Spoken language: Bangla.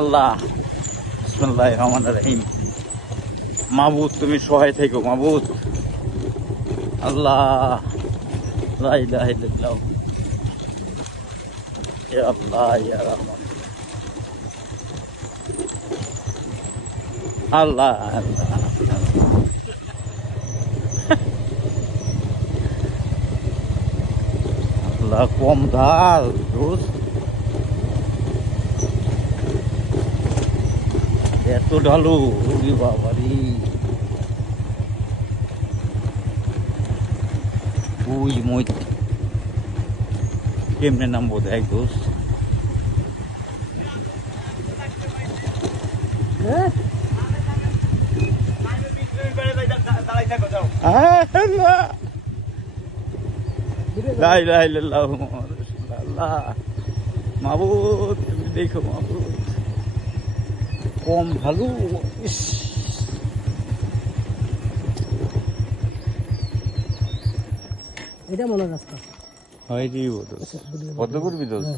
আল্লাহ বিসমিল্লাহির রহমানির রহিম। মাবুদ তুমি সহায় থেকো মাবুদ। আল্লাহ লা ইলাহা ইল্লাল্লাহ ইয়া আল্লাহ ইয়া রহমান। আল্লাহ আল্লাহ আল্লাহ কম ধাল দোস্ত, এত ঢালু ওরে বাবারি। ওই মই কেমনে নামবো দেখ দোস্ত। মাবুদ তুমি দেখো মাবুদ, কম ভালো। এটা মনে রাস্তা হয় রে ও দোস্ত, কত করবি দোস্ত?